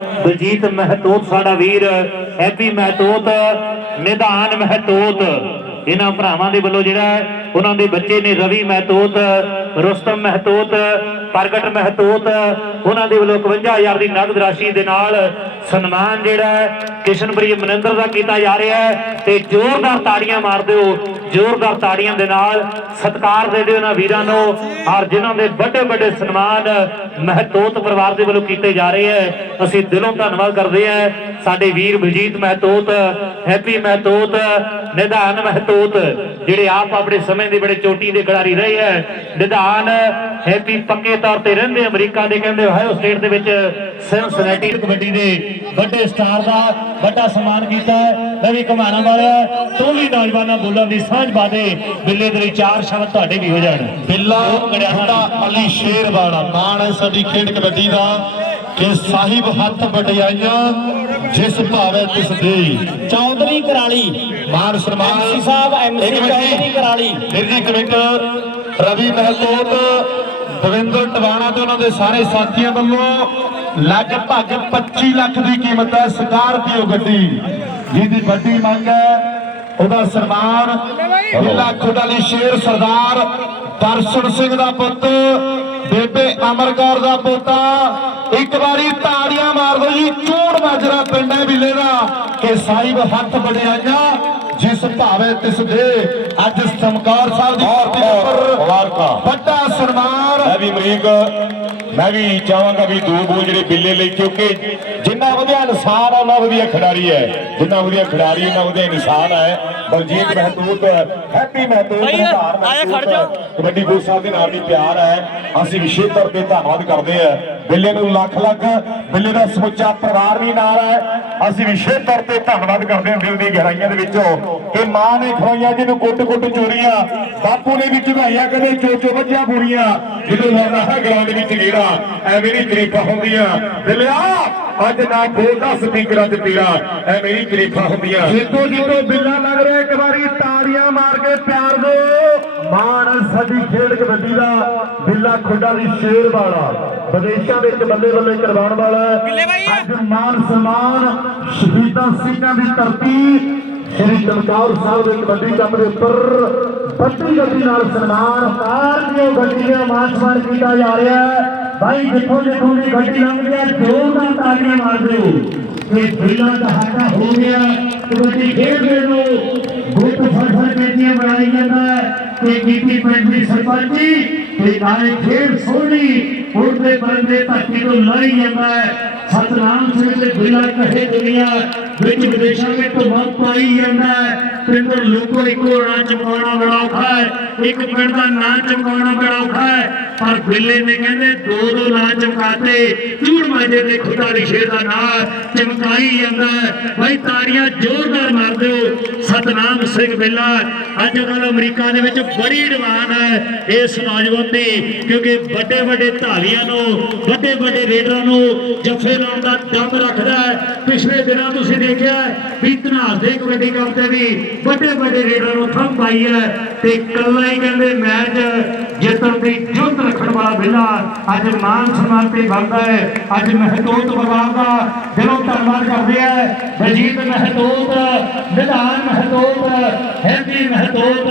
ਬਲਜੀਤ ਮਹਤੋਤ, ਸਾਡਾ ਵੀਰ ਹੈਪੀ ਮਹਤੋਤ, ਨਿਧਾਨ ਮਹਤੋਤ। ਇਹਨਾਂ ਭਰਾਵਾਂ ਦੇ ਵੱਲੋਂ ਜਿਹੜਾ ਉਹਨਾਂ ਦੇ ਬੱਚੇ ਨੇ ਰਵੀ ਮਹਿਤੋਤ, ਰੁਸਤਮ ਮਹਿਤੋਤ, ਪ੍ਰਗਟ ਮਹਿਤੋਤ, ਉਹਨਾਂ ਦੇ ਵੱਲੋਂ 51000 ਦੀ ਨਗਦ ਰਾਸ਼ੀ ਦੇ ਨਾਲ ਸਨਮਾਨ ਜਿਹੜਾ ਹੈ ਕਿਸ਼ਨਪ੍ਰੀਤ ਮਨਿੰਦਰ ਦਾ ਕੀਤਾ ਜਾ ਰਿਹਾ ਹੈ ਤੇ ਜ਼ੋਰਦਾਰ ਤਾੜੀਆਂ ਮਾਰ ਦਿਓ। ਜ਼ੋਰਦਾਰ ਤਾੜੀਆਂ ਦੇ ਨਾਲ ਸਤਿਕਾਰ ਦੇ ਦਿਓ ਉਹਨਾਂ ਵੀਰਾਂ ਨੂੰ ਔਰ ਜਿਨ੍ਹਾਂ ਦੇ ਵੱਡੇ ਵੱਡੇ ਸਨਮਾਨ ਮਹਤੋਤ ਪਰਿਵਾਰ ਦੇ ਵੱਲੋਂ ਕੀਤੇ ਜਾ ਰਹੇ ਹੈ, ਅਸੀਂ ਦਿਲੋਂ ਧੰਨਵਾਦ ਕਰਦੇ ਹਾਂ। ਸਾਡੇ ਵੀਰ ਬਲਜੀਤ ਮਹਤੋਤ, ਹੈਪੀ ਮਹਤੋਤ, ਨਿਧਾਨ ਮਹਤੋਤ, ਜਿਹੜੇ ਆਪ ਆਪਣੇ ਸਮੇਂ ਦੇ ਬੜੇ ਚੋਟੀ ਦੇ ਖਿਡਾਰੀ ਰਹੇ ਹੈ। ਨਿਧਾਨ, ਹੈਪੀ ਪੱਕੇ ਤੌਰ ਤੇ ਰਹਿੰਦੇ ਅਮਰੀਕਾ ਦੇ, ਕਹਿੰਦੇ ਹਾਇਓ ਸਟੇਟ ਦੇ ਵਿੱਚ ਸਿਨਸਨੈਟੀ ਕਬੱਡੀ ਦੇ ਵੱਡੇ ਸਟਾਰ ਦਾ ਵੱਡਾ ਸਨਮਾਨ ਕੀਤਾ ਹੈ। ਰਵੀ ਕਮਾਣਾ ਵਾਲਿਆ ਤੂੰ ਵੀ ਨੌਜਵਾਨਾਂ ਬੋਲਾਂ ਦੀ ਸਾਂਝ ਬਾਦੇ ਬਿੱਲੇ ਦੇ ਚਾਰ ਸ਼ਬਦ ਤੁਹਾਡੇ ਵੀ ਹੋ ਜਾਣ। ਬਿੱਲਾ ਮੁੰਡਾ ਅਲੀ ਸ਼ੇਰ ਵਾਲਾ ਮਾਣ ਹੈ ਸਾਡੀ ਖੇਡ ਕਬੱਡੀ ਦਾ ਕਿ ਸਾਹਿਬ ਹੱਥ ਵਡਿਆਈਆਂ ਜਿਸ ਭਾਵੇ ਤਿਸ ਦੇ। ਚੌਧਰੀ ਕਰਾਲੀ। ਮਾਨ ਸਨਮਾਨ। MC ਸਾਹਿਬ, ਜੀ। ਚੌਧਰੀ ਕਰਾਲੀ। ਵੀਰ ਜੀ ਇੱਕ ਮਿੰਟ। ਰਵੀ ਮਹਿਤੋਤ ਦਵਿੰਦਰ ਟਵਾਣਾ ਤੇ ਉਹਨਾਂ ਦੇ ਸਾਰੇ ਸਾਥੀਆਂ ਵੱਲੋਂ ਲਗਭਗ 25 ਲੱਖ ਦੀ ਕੀਮਤ ਹੈ ਸਕਾਰਪੀਓ ਗੱਡੀ। ਜਿਹਦੀ ਵੱਡੀ ਮੰਗ ਹੈ ਉਹਦਾ ਸਨਮਾਨ ਬਿੱਲਾ ਖੁਦਾਲੀ ਸ਼ੇਰ ਸਰਦਾਰ ਦਰਸ਼ਨ ਸਿੰਘ ਦਾ ਪੁੱਤ ਬੇਬੇ ਅਮਰਗੌਰ ਦਾ ਪੋਤਾ ਇੱਕ ਵਾਰੀ ਤਾੜੀਆਂ ਮਾਰ ਦਿਓ ਜੀ ਚੂੜ ਮਾਜਰਾ ਪਿੰਡ ਹੈ ਬਿੱਲੇ ਦਾ ਕਿ ਸਾਹਿਬ ਹੱਥ ਵਡਿਆਈਆਂ ਜਿਸ ਭਾਵੇਂ ਤਿਸ ਦੇ ਅੱਜ ਚਮਕੌਰ ਸਾਹਿਬ ਦੀ ਧਰਤੀ ਦੇ ਉੱਪਰ ਵੱਡਾ ਸਨਮਾਨ। ਮੈਂ ਵੀ ਅਮਰੀਕ ਮੈਂ ਵੀ ਚਾਹਾਂਗਾ ਵੀ ਦੋ ਗੋਲ ਜਿਹੜੇ ਬਿੱਲੇ ਲਈ ਕਿਉਂਕਿ ਜਿੰਨਾ ਵਧੀਆ ਇਨਸਾਨ ਆ ਉਹਨਾਂ ਵਧੀਆ ਖਿਡਾਰੀ ਹੈ। ਜਿੰਨਾ ਵਧੀਆ ਖਿਡਾਰੀ ਉਹਨਾਂ ਵਧੀਆ ਇਨਸਾਨ ਹੈ। ਬਲਜੀਤ ਮਹਤੂਤ ਹੈਪੀ ਮਹਤੂਤ ਖੜ ਮਹਿਤੂਤ। ਕਬੱਡੀ ਬੋਰਡ ਸਾਹਿਬ ਦੇ ਨਾਲ ਵੀ ਪਿਆਰ ਹੈ। ਅਸੀਂ ਵਿਸ਼ੇਸ਼ ਤੌਰ ਤੇ ਧੰਨਵਾਦ ਕਰਦੇ ਆ ਬਿੱਲੇ ਨੂੰ ਲੱਖ ਲੱਖ ਬਿੱਲੇ ਦਾ ਸਮੁੱਚਾ ਪਰਿਵਾਰ ਵੀ ਨਾਲ ਹੈ। ਅਸੀਂ ਵਿਸ਼ੇਸ਼ ਤੌਰ ਤੇ ਧੰਨਵਾਦ ਕਰਦੇ ਹਾਂ ਦਿਲ ਦੀ ਗਹਿਰਾਈਆਂ ਦੇ ਵਿੱਚੋਂ। ਕਿ ਮਾਂ ਨੇ ਖਵਾਈਆਂ ਜਿਹਨੂੰ ਕੁੱਟ ਕੁੱਟ ਚੋਰੀਆਂ। ਬਾਪੂ ਨੇ ਵੀ ਝੁਕਾਈਆਂ ਕਦੇ ਚੋਚੋ ਵੱਜਿਆ ਪੂਰੀਆਂ ਜਦੋਂ ਲਾਉਂਦਾ ਹੈ ਗਰਾਊਂਡ ਵਿੱਚ ਗੇੜਾ। ਐਵੇਂ ਨਹੀਂ ਤਰੀਫਾਂ ਹੁੰਦੀਆਂ। ਬਿੱਲਿਆ ਅੱਜ ਨਾ ਬੋਲਦਾ ਸਪੀਕਰਾਂ 'ਚ ਤੇਰਾ। ਐਵੇਂ ਨਹੀਂ ਤਰੀਫਾਂ ਹੁੰਦੀਆਂ। ਜਿੱਤੋ ਜਿੱਤੋ ਬਿੱਲਾ ਲੱਗ ਰਿਹਾ ਇੱਕ ਵਾਰੀ ਤਾੜੀਆਂ ਮਾਰ ਕੇ ਪਿਆਰ ਦਿਓ ਮਾਣ ਸਾਡੀ ਖੇਡ ਕਬੱਡੀ ਦਾ ਬਿੱਲਾ ਖੁੱਡਾ ਦੀ ਸ਼ੇਰ ਵਾਲਾ। ਵਿਦੇਸ਼ਾਂ ਵਿੱਚ ਬੱਲੇ ਬੱਲੇ ਕਰਵਾਉਣ ਵਾਲਾ। ਅੱਜ ਮਾਨ ਸਨਮਾਨ ਸ਼ਹੀਦਾਂ ਸਿੰਘਾਂ ਦੀ ਧਰਤੀ। ਸ੍ਰੀ ਚਮਕੌਰ ਸਾਹਿਬ ਦੇ ਕਬੱਡੀ ਕੱਪ ਦੇ ਉੱਪਰ ਪੱਟੀ ਗੱਡੀ ਨਾਲ ਸਨਮਾਨ ਕਾਰ ਦੀਆਂ ਗੱਡੀਆਂ ਮਾਨ ਕੀਤਾ ਜਾ ਰਿਹਾ ਹੈ। ਭਾਈ ਜਿੱਥੋਂ ਜਿੱਥੋਂ ਦੀ ਗੱਡੀ ਲੰਘਦੀ ਹੈ ਜ਼ੋਰਦਾਰ ਤਾੜੀਆਂ ਮਾਰ ਦਿਓ। ਕਿ ਬਿੱਲਾ ਦਾ ਹੋ ਗਿਆ। ਕਬੱਡੀ ਖੇਡਦੇ ਨੂੰ ਗੁੱਟ ਫੜ ਫੜ ਬੇਟੀਆਂ ਬਣਾਈ ਜਾਂਦਾ ਹੈ। ਕਿ ਕੀਤੀ ਪਿੰਡ ਦੀ ਸਰਪੰਚੀ। ਤੇ ਨਾਲੇ ਖੇਡ ਸੋਹਣੀ ਉੜਦੇ ਪਰਦੇ ਧਰਤੀ ਤੋਂ ਲਾਈ ਜਾਂਦਾ ਹੈ। ਸਤਨਾਮ ਸਿੰਘ ਦੇ ਬਿੱਲਾ ਕਹੇ ਦੁਨੀਆ ਵਿੱਚ ਵਿਦੇਸ਼ਾਂ ਵਿੱਚ ਧੁੰਮਾਂ ਪਾਈ ਜਾਂਦਾ ਹੈ। ਪਿੰਡ ਲੋਕੋ ਇੱਕੋ ਨਾਂ ਚਮਕਾਉਣਾ ਬੜਾ ਔਖਾ ਹੈ। ਇੱਕ ਪਿੰਡ ਦਾ ਨਾਂ ਚਮਕਾਉਣਾ ਬੜਾ ਔਖਾ ਹੈ। ਪਰ ਬਿੱਲੇ ਨੇ ਕਹਿੰਦੇ, ਦੋ ਦੋ ਨਾਂ ਚਮਕਾਤੇ। ਚੂੜ ਮਾਜੇ ਦੇ ਖੁਦਾ ਦੀ ਦਾ ਨਾਂ ਚਮਕਾਈ ਜਾਂਦਾ ਹੈ। ਭਾਈ ਤਾਰੀਆਂ ਜ਼ੋਰਦਾਰ ਮਾਰ ਦਿਓ। ਸਤਨਾਮ ਸਿੰਘ ਬਿੱਲਾ ਅੱਜ ਕੱਲ ਅਮਰੀਕਾ ਦੇ ਵਿੱਚ ਬੜੀ ਡਿਮਾਂਡ ਹੈ ਇਸ ਨੌਜਵਾਨ ਦੀ, ਕਿਉਂਕਿ ਵੱਡੇ ਵੱਡੇ ਧਾਵੀਆਂ ਨੂੰ, ਵੱਡੇ ਵੱਡੇ ਰੇਡਰਾਂ ਨੂੰ ਜੱਫੇ ਲਾਉਣ ਦਾ ਦਮ ਰੱਖਦਾ ਹੈ। ਪਿਛਲੇ ਦਿਨਾਂ ਤੁਸੀਂ ਦੇਖਿਆ ਵੀ ਧਨਾਸ ਦੇ ਕਬੱਡੀ ਕੱਪ ਤੇ ਵੀ ਵੱਡੇ ਵੱਡੇ ਰੇਡਰਾਂ ਨੂੰ ਥੰਮ ਪਾਈ ਹੈ ਤੇ ਕੱਲਾ ਹੀ ਕਹਿੰਦੇ ਮੈਚ ਜਿੱਤਣ ਦੀ ਜੁੱਤ ਰੱਖਣ ਵਾਲਾ ਬਿੱਲਾ ਅੱਜ ਮਾਨ ਸਨਮਾਨ ਤੇ ਬਣਦਾ ਹੈ। ਅੱਜ ਮਹਿਤੋਤ ਪਰਿਵਾਰ ਦਾ ਦਿਲੋਂ ਧੰਨਵਾਦ ਕਰਦੇ ਆ। ਬਲਜੀਤ ਮਹਤੋਤ ਨਿਧਾਨ ਮਹਤੋਤ ਹੈਪੀ ਮਹਤੋਤ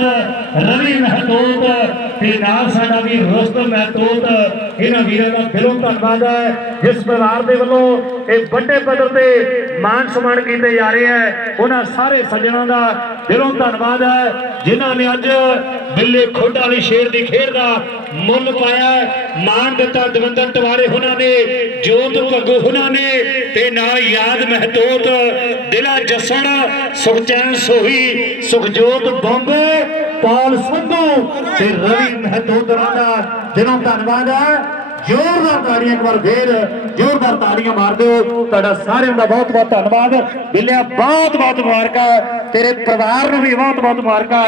ਰਵੀ ਮਹਤੋਤ ਤੇ ਨਾਲ ਸਾਡਾ ਵੀ ਰੁਸਤਮ ਮਹਤੋਤ ਇਹਨਾਂ ਵੀਰਾਂ ਦਾ ਦਿਲੋਂ ਧੰਨਵਾਦ ਹੈ ਜਿਸ ਪਰਿਵਾਰ ਦੇ ਵੱਲੋਂ ਇਹ ਵੱਡੇ ਪੱਧਰ ਤੇ ਮਾਨ ਸਨਮਾਨ ਕੀਤੇ ਜਾ ਰਹੇ ਹੈ, ਉਹਨਾਂ ਸਾਰੇ ਸੱਜਣਾਂ ਦਾ ਦਿਲੋਂ ਧੰਨਵਾਦ ਹੈ, ਜਿਨ੍ਹਾਂ ਨੇ ਅੱਜ ਬਿੱਲੇ ਖੁੱਡ ਵਾਲੀ ਸ਼ੇਰ ਦੀ ਖੇਡ ਦਾ ਮੁੱਲ ਪਾਇਆ ਹੈ। ਮਾਨ ਦਿੱਤਾ ਦਵਿੰਦਰ ਟਵਾਰੇ ਉਹਨਾਂ ਨੇ, ਜੋਤ ਭੱਗੂ ਉਹਨਾਂ ਨੇ, ਤੇ ਨਾਲ ਯਾਦ ਮਹਿਤੋਤ ਦਿਲਾ ਜਸਣ ਸੁਖਚੈਨ ਸੋਹੀ, ਸੁਖਜੋਤ ਬੰਬੇ ਪਾਲ ਸੰਧੂ ਤੇ ਰਵੀ ਮਹਤੋਤ ਦਾ ਦਿਲੋਂ ਧੰਨਵਾਦ ਹੈ। ਜ਼ੋਰਦਾਰ ਤਾੜੀਆਂ ਇੱਕ ਵਾਰ ਫੇਰ। ਜ਼ੋਰਦਾਰ ਤਾੜੀਆਂ ਮਾਰ ਦਿਓ ਤੁਹਾਡਾ ਸਾਰਿਆਂ ਦਾ ਬਹੁਤ ਬਹੁਤ ਧੰਨਵਾਦ। ਬਿੱਲਿਆ ਬਹੁਤ ਬਹੁਤ ਮੁਬਾਰਕਾਂ। ਤੇਰੇ ਪਰਿਵਾਰ ਨੂੰ ਵੀ ਬਹੁਤ ਬਹੁਤ ਮੁਬਾਰਕਾਂ।